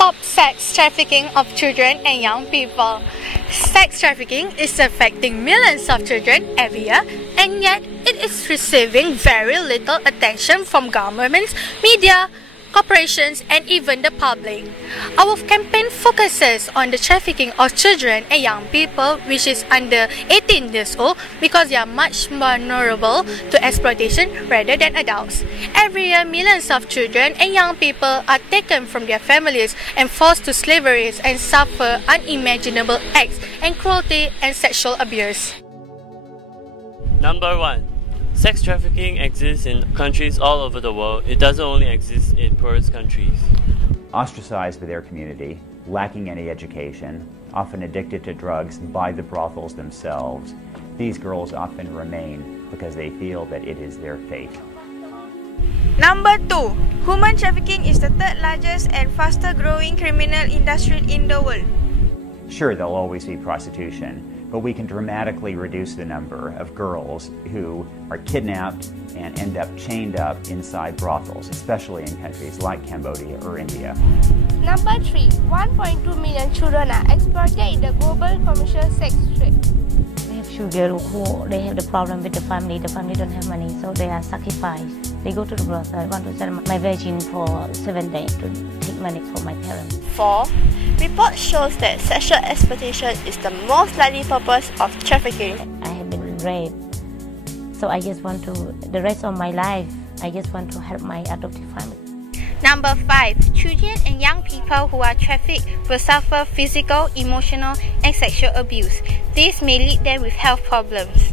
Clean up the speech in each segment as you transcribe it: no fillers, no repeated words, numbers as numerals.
Stop sex trafficking of children and young people. Sex trafficking is affecting millions of children every year, and yet it is receiving very little attention from governments, media, corporations, and even the public. Our campaign focuses on the trafficking of children and young people which is under 18 years old because they are much vulnerable to exploitation rather than adults. Every year, millions of children and young people are taken from their families and forced to slavery and suffer unimaginable acts and cruelty and sexual abuse. Number 1. Sex trafficking exists in countries all over the world. It doesn't only exist in poorest countries. Ostracized by their community, lacking any education, often addicted to drugs by the brothels themselves, these girls often remain because they feel that it is their fate. Number 2. Human trafficking is the third largest and faster growing criminal industry in the world. Sure, there'll always be prostitution, but we can dramatically reduce the number of girls who are kidnapped and end up chained up inside brothels, especially in countries like Cambodia or India. Number 3. 1.2 million children are exploited in the global commercial sex trade. We have children who they have the problem with the family don't have money, so they are sacrificed. They go to the brothel. I want to sell my virgin for 7 days to take money from my parents. 4. Report shows that sexual exploitation is the most likely purpose of trafficking. I have been raped, so I just want to, the rest of my life, I just want to help my adoptive family. Number 5. Children and young people who are trafficked will suffer physical, emotional, and sexual abuse. This may lead them with health problems.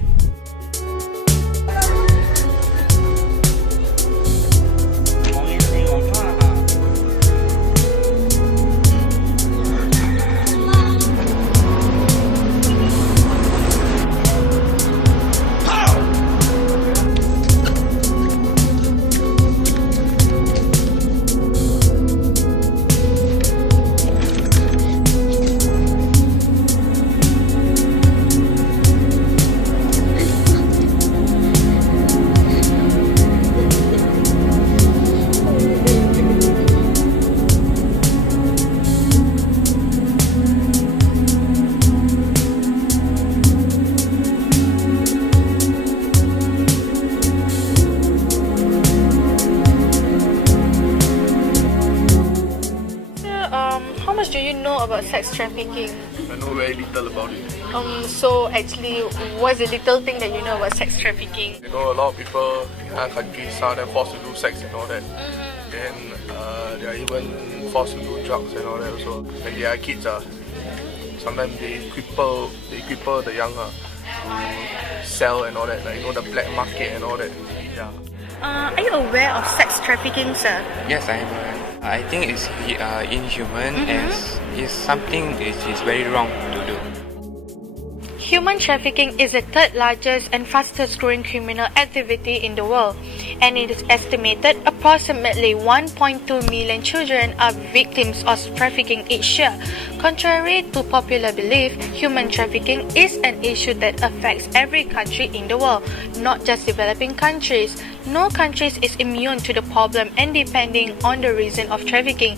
How much do you know about sex trafficking? I know very little about it. So actually, what's the little thing that you know about sex trafficking? You know, a lot of people in our countries, some of them forced to do sex and all that. Then they are even forced to do drugs and all that also. When they are kids, sometimes they cripple the young to sell and all that, like, you know, the black market and all that. Yeah. Are you aware of sex trafficking, sir? Yes, I am aware. I think it's inhuman as it's something which is very wrong to do. Human trafficking is the third largest and fastest growing criminal activity in the world, and it is estimated approximately 1.2 million children are victims of trafficking each year. Contrary to popular belief, human trafficking is an issue that affects every country in the world, not just developing countries. No country is immune to the problem, and depending on the reason of trafficking,